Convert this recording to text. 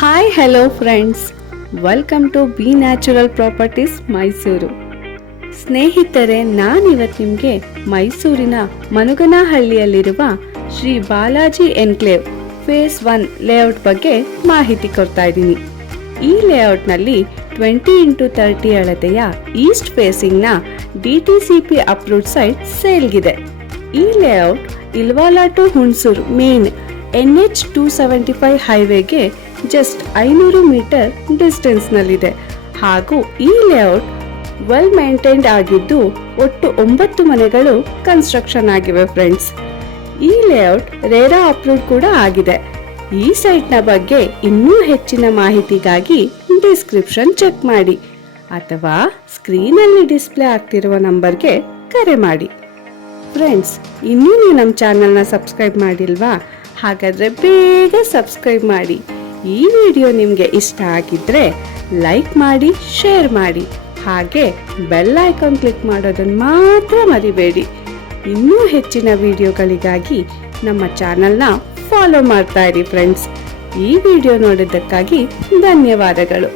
Hi hello friends, welcome to B natural properties Mysuru. ಸ್ನೇಹಿತರೆ, ನಾನಿವತ್ತು ನಿಮಗೆ ಮೈಸೂರಿನ ಮನುಗನಹಳ್ಳಿಯಲ್ಲಿರುವ Shri Balaji enclave phase 1 layout ಬಗ್ಗೆ ಮಾಹಿತಿ ಕೊಡ್ತಾ ಇದ್ದೀನಿ. ಈ ಲೇಔಟ್ನಲ್ಲಿ 20x30 ಅಳತೆಯ ಈಸ್ಟ್ ಫೇಸಿಂಗ್ನ DTCP ಅಪ್ರೂವ್ಡ್ ಸೈಟ್ ಸೇಲ್ಗಿದೆ. ಈ layout Ilavala to Hunsur main NH 275 ಹೈವೇಗೆ ಜಸ್ಟ್ 500 ಮೀಟರ್ ಡಿಸ್ಟೆನ್ಸ್ ನಲ್ಲಿದೆ. ಹಾಗೂ ಈ ಲೇಔಟ್ ವೆಲ್ ಮೇಂಟೈನ್ಡ್ ಆಗಿದ್ದು ಒಟ್ಟು 9 ಮನೆಗಳು ಕನ್ಸ್ಟ್ರಕ್ಷನ್ ಆಗಿವೆ ಫ್ರೆಂಡ್ಸ್. ಈ ಲೇಔಟ್ ರೇರಾ ಅಪ್ರೂವ್ಡ್ ಕೂಡ ಆಗಿದೆ. ಈ ಸೈಟ್ ನ ಬಗ್ಗೆ ಇನ್ನೂ ಹೆಚ್ಚಿನ ಮಾಹಿತಿಗಾಗಿ ಡಿಸ್ಕ್ರಿಪ್ಷನ್ ಚೆಕ್ ಮಾಡಿ ಅಥವಾ ಸ್ಕ್ರೀನ್ ಅಲ್ಲಿ ಡಿಸ್ಪ್ಲೇ ಆಗ್ತಿರುವ ನಂಬರ್ಗೆ ಕರೆ ಮಾಡಿ. ಫ್ರೆಂಡ್ಸ್, ಇನ್ನೂ ನೀವು ನಮ್ಮ ಚಾನೆಲ್ನ ಸಬ್ಸ್ಕ್ರೈಬ್ ಮಾಡಿಲ್ವಾ? ಹಾಗಾದ್ರೆ ಬೇಗ ಸಬ್ಸ್ಕ್ರೈಬ್ ಮಾಡಿ. ಈ ವಿಡಿಯೋ ನಿಮಗೆ ಇಷ್ಟ ಆಗಿದ್ರೆ ಲೈಕ್ ಮಾಡಿ, ಶೇರ್ ಮಾಡಿ, ಹಾಗೆ ಬೆಲ್ ಐಕಾನ್ ಕ್ಲಿಕ್ ಮಾಡೋದನ್ನು ಮಾತ್ರ ಮರಿಬೇಡಿ. ಇನ್ನೂ ಹೆಚ್ಚಿನ ವಿಡಿಯೋಗಳಿಗಾಗಿ ನಮ್ಮ ಚಾನೆಲ್ನ ಫಾಲೋ ಮಾಡ್ತಾ ಇರಿ ಫ್ರೆಂಡ್ಸ್. ಈ ವಿಡಿಯೋ ನೋಡಿದ್ದಕ್ಕಾಗಿ ಧನ್ಯವಾದಗಳು.